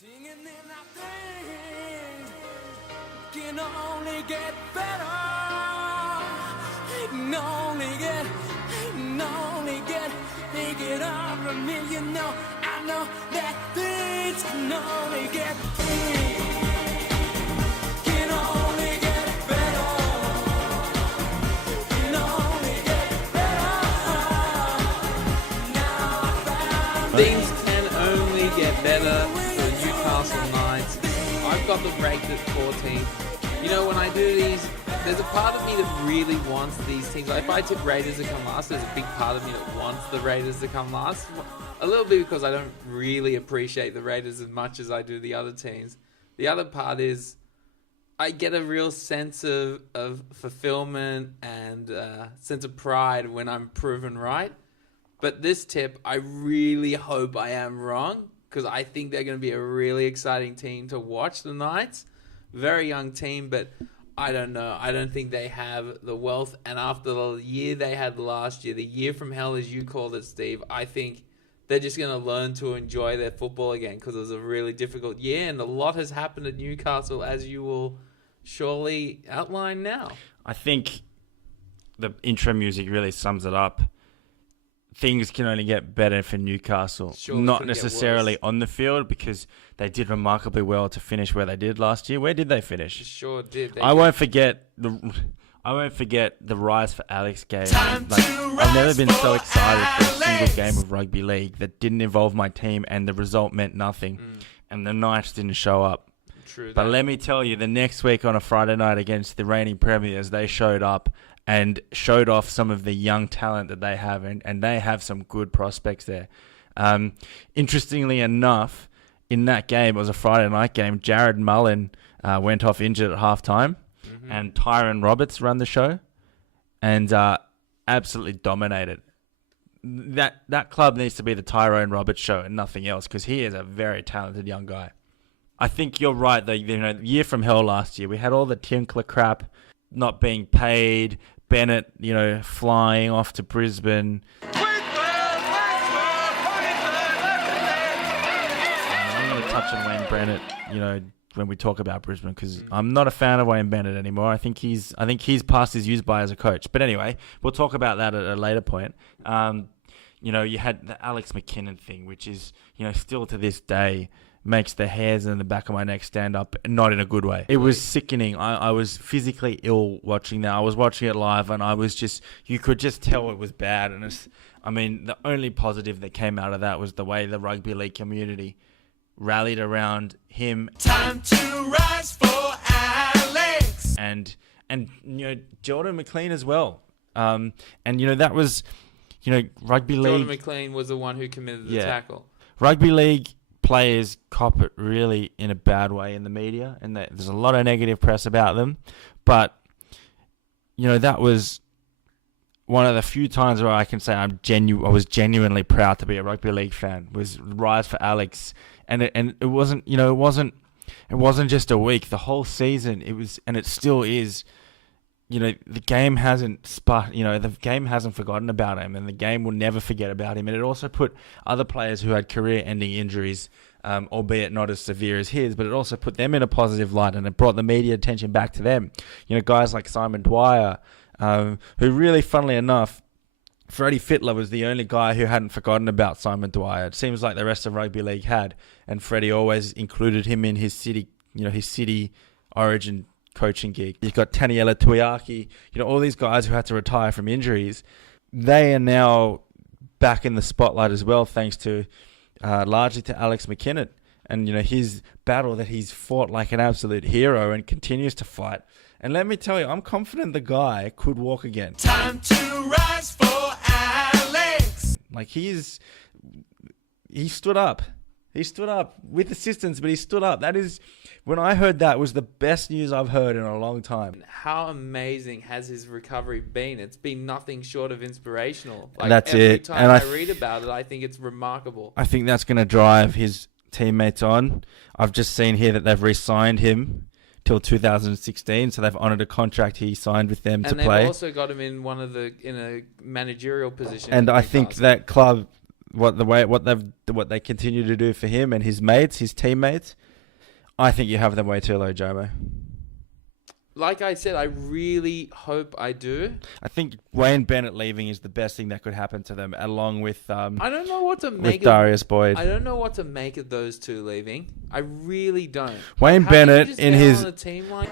Singing in our things can only get better. It can only get, take it all from me, you know. I know that things can only get can only get better. Can only get better. Now I found Things can only get better for the Newcastle Knights. I've got them ranked at 14. You know, when I do these, there's a part of me that really wants these teams. Like if I took Raiders to come last, there's a big part of me that wants the Raiders to come last. A little bit because I don't really appreciate the Raiders as much as I do the other teams. The other part is I get a real sense of fulfillment and sense of pride when I'm proven right. But this tip, I really hope I am wrong because I think they're going to be a really exciting team to watch, the Knights. Very young team, but I don't know. I don't think they have the wealth. And after the year they had last year, the year from hell as you called it, Steve, I think they're just going to learn to enjoy their football again because it was a really difficult year. And a lot has happened at Newcastle, as you will surely outline now. I think the intro music really sums it up. Things can only get better for Newcastle. Surely Not couldn't get necessarily worse. on the field because they did remarkably well to finish where they did last year. Where did they finish? Sure did. I won't forget the Rise for Alex game. I've never been so excited for a single game of rugby league that didn't involve my team and the result meant nothing. And the Knights didn't show up. True. But that. let me tell you, the next week on a Friday night against the reigning premiers, they showed up and showed off some of the young talent that they have, and they have some good prospects there. Interestingly enough, in that game, it was a Friday night game, Jared Mullen went off injured at halftime, and Tyron Roberts ran the show and absolutely dominated. That club needs to be the Tyrone Roberts show and nothing else because he is a very talented young guy. I think you're right, though. The year from hell last year, we had all the Tinkler crap, not being paid, Bennett, flying off to Brisbane. I'm going to touch on Wayne Bennett, when we talk about Brisbane, because I'm not a fan of Wayne Bennett anymore. I think he's past his use by as a coach. But anyway, we'll talk about that at a later point. You had the Alex McKinnon thing, which is, still to this day, makes the hairs in the back of my neck stand up, not in a good way. It was sickening. I was physically ill watching that. I was watching it live, and you could just tell it was bad. And the only positive that came out of that was the way the rugby league community rallied around him. time to rise for Alex. And Jordan McLean as well. That was, rugby league. Jordan McLean was the one who committed the tackle. Rugby league players cop it really in a bad way in the media, and there's a lot of negative press about them. But that was one of the few times where I can say I was genuinely proud to be a rugby league fan. Was Rise for Alex, and it wasn't it wasn't just a week. The whole season it was, and it still is. The game hasn't the game hasn't forgotten about him, and the game will never forget about him. And it also put other players who had career-ending injuries, albeit not as severe as his, but it also put them in a positive light, and it brought the media attention back to them. Guys like Simon Dwyer, who really, funnily enough, Freddie Fittler was the only guy who hadn't forgotten about Simon Dwyer. It seems like the rest of rugby league had, and Freddie always included him in his city origin coaching gig. You've got Taniela Tuiaki, all these guys who had to retire from injuries. They are now back in the spotlight as well, thanks to largely to Alex McKinnon and his battle that he's fought like an absolute hero and continues to fight. And let me tell you, I'm confident the guy could walk again. Time to rise for Alex. Like he stood up. He stood up with assistance, but he stood up. That is, when I heard that, was the best news I've heard in a long time. How amazing has his recovery been? It's been nothing short of inspirational. That's every it. time And I read about it, I think it's remarkable. I think that's going to drive his teammates on. I've just seen here that they've re-signed him till 2016, so they've honoured a contract he signed with them to play. And they've also got him in a managerial position. And I think that club what they continue to do for him and his teammates, I think you have them way too low, Jomo. Like I said, I really hope I do. I think Wayne Bennett leaving is the best thing that could happen to them, along with I don't know what to make Darius Boyd. I don't know what to make of those two leaving. I really don't. Wayne How Bennett can you just in get his on a team like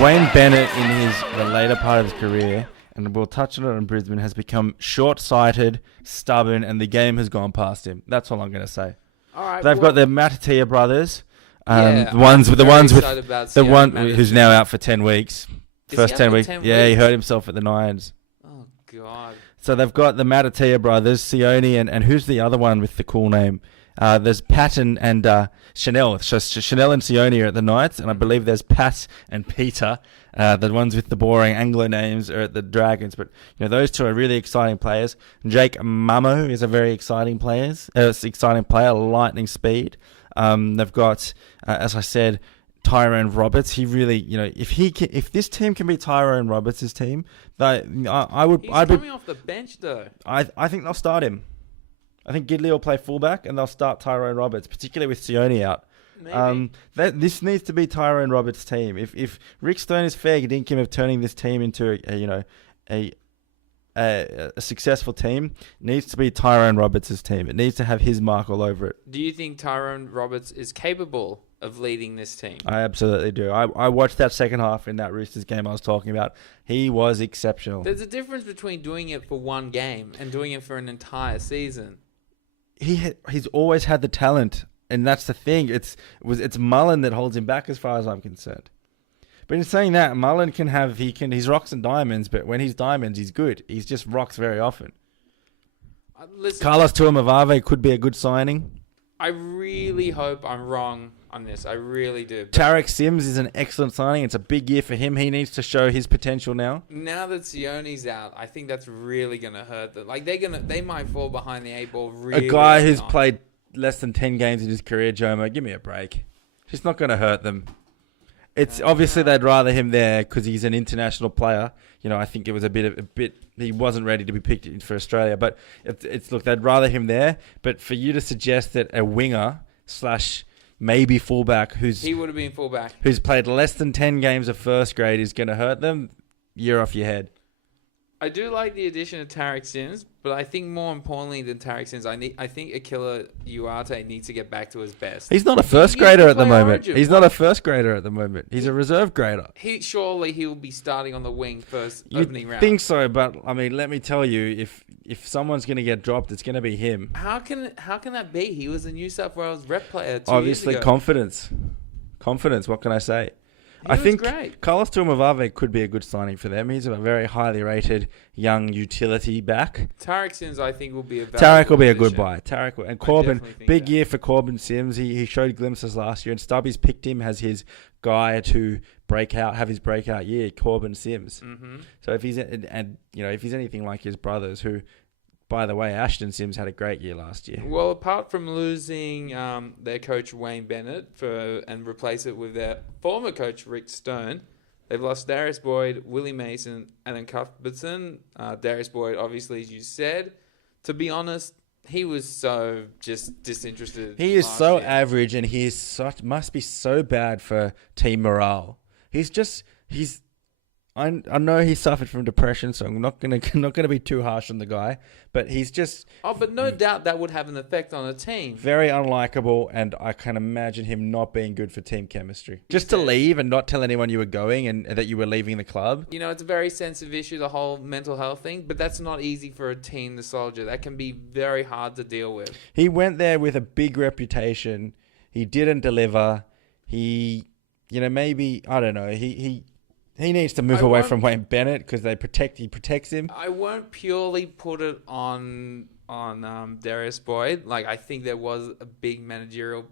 Wayne Bennett in the later part of his career, and we'll touch on it in Brisbane, has become short-sighted, stubborn, and the game has gone past him. That's all I'm going to say. all right, They've got the Matatea brothers. Yeah, the ones with the one Sione who's now out for 10 weeks. Is First he out 10 for weeks. 10 Yeah, he weeks? hurt himself at the Nines. Oh God. So they've got the Matatea brothers, Sione, and who's the other one with the cool name? There's Pat and Chanel. So Chanel and Sione are at the Knights, and I believe there's Pat and Peter, the ones with the boring Anglo names, are at the Dragons. But those two are really exciting players. Jake Mamo is a very exciting player, lightning speed. They've got, as I said, Tyrone Roberts. He really, if this team can be Tyrone Roberts' team, I'd He's be coming off the bench though. I think they'll start him. I think Gidley will play fullback and they'll start Tyrone Roberts, particularly with Sione out. Maybe. This needs to be Tyrone Roberts' team. If Rick Stone is fair dinkum of turning this team into a successful team, it needs to be Tyrone Roberts' team. It needs to have his mark all over it. Do you think Tyrone Roberts is capable of leading this team? I absolutely do. I watched that second half in that Roosters game I was talking about. He was exceptional. There's a difference between doing it for one game and doing it for an entire season. He's always had the talent, and that's the thing. It's Mullen that holds him back as far as I'm concerned. But in saying that, Mullen he's rocks and diamonds, but when he's diamonds, he's good. He's just rocks very often. Listen, Carlos Tuamavave could be a good signing. I really hope I'm wrong on this. I really do. Tarek Sims is an excellent signing. It's a big year for him. He needs to show his potential now. Now that Sione's out, I think that's really gonna hurt them. Like they might fall behind the eight ball. Really A guy early who's on. played less than 10 games in his career, Jomo, give me a break. It's not going to hurt them. It's obviously they'd rather him there because he's an international player. I think it was a bit. He wasn't ready to be picked in for Australia, but look, they'd rather him there. But for you to suggest that a winger / maybe fullback he would have been fullback, who's played less than 10 games of first grade is going to hurt them, you're off your head. I do like the addition of Tarek Sims, but I think more importantly than Tarek Sims, I think Akila Uarte needs to get back to his best. He's not a first grader at the moment. He's not a first grader at the moment. He's a reserve grader. Surely he'll be starting on the wing first opening round. Think so, but I mean, let me tell you, if someone's going to get dropped, it's going to be him. How can that be? He was a New South Wales rep player 2 Obviously, years ago. confidence. What can I say? He I was think great. Carlos Tuamavave could be a good signing for them. He's a very highly rated young utility back. Tarek Sims, I think, will be a Tarek will be a good addition. buy. And Corbin, definitely think big that. year for Corbin Sims. He showed glimpses last year, and Stubby's picked him as his guy to have his breakout year. Corbin Sims. Mm-hmm. So if he's anything like his brothers, who, by the way, Ashton Sims had a great year last year. Well, apart from losing their coach Wayne Bennett and replace it with their former coach Rick Stone, they've lost Darius Boyd, Willie Mason, and then Cuthbertson. Darius Boyd, obviously, as you said. To be honest, he was so just disinterested. He is last so year. average, and must be so bad for team morale. I know he suffered from depression, so I'm not gonna be too harsh on the guy. But he's just but no doubt that would have an effect on a team. very unlikable, and I can imagine him not being good for team chemistry. Just to leave and not tell anyone you were going and that you were leaving the club. It's a very sensitive issue, the whole mental health thing, but that's not easy for a team, the Soldier. That can be very hard to deal with. He went there with a big reputation. He didn't deliver. He, maybe, I don't know. He needs to move away from Wayne Bennett because he protects him. I won't purely put it on Darius Boyd. Like, I think there was a big managerial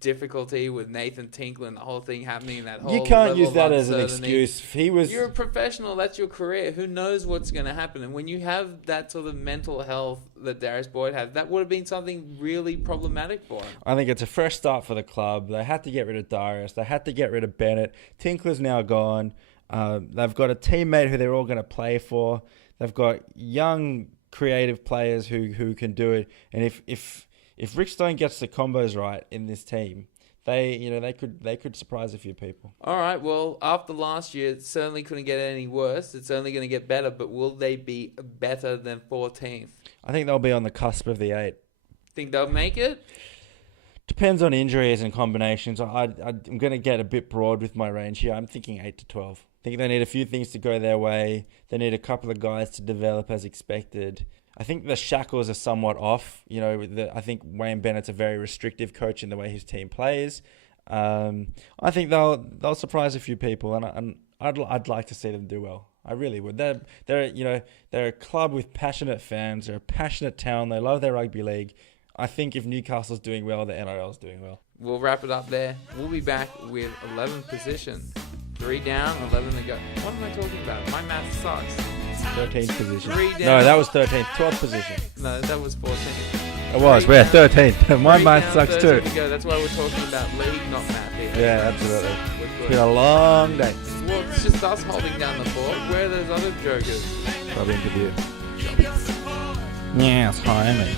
difficulty with Nathan Tinkler and the whole thing happening. You can't use that as an excuse. You're a professional. That's your career. Who knows what's going to happen? And when you have that sort of mental health that Darius Boyd had, that would have been something really problematic for him. I think it's a fresh start for the club. They had to get rid of Darius. They had to get rid of Bennett. Tinkler's now gone. They've got a teammate who they're all going to play for. They've got young, creative players who can do it. And if Rick Stone gets the combos right in this team, they could surprise a few people. All right, well, after last year, it certainly couldn't get any worse. It's only going to get better, but will they be better than 14th? I think they'll be on the cusp of the 8. Think they'll make it? Depends on injuries and combinations. I'm going to get a bit broad with my range here. I'm thinking 8 to 12. I think they need a few things to go their way. They need a couple of guys to develop as expected. I think the shackles are somewhat off. I think Wayne Bennett's a very restrictive coach in the way his team plays. I think they'll surprise a few people, and I'd like to see them do well. I really would. They're a club with passionate fans. They're a passionate town. They love their rugby league. I think if Newcastle's doing well, the NRL's doing well. We'll wrap it up there. We'll be back with 11th position. 3 down, 11 to go. What am I talking about? My math sucks. 13th position. 3 down. No, that was 13th. 12th position. No, that was 14th. It was. We're 13th. My math sucks too. To go. That's why we're talking about league, not math here. Yeah, absolutely. We're It's been a long day. Well, it's just us holding down the fort. Where are those other jokers? Probably interview. Yes, hi, mate.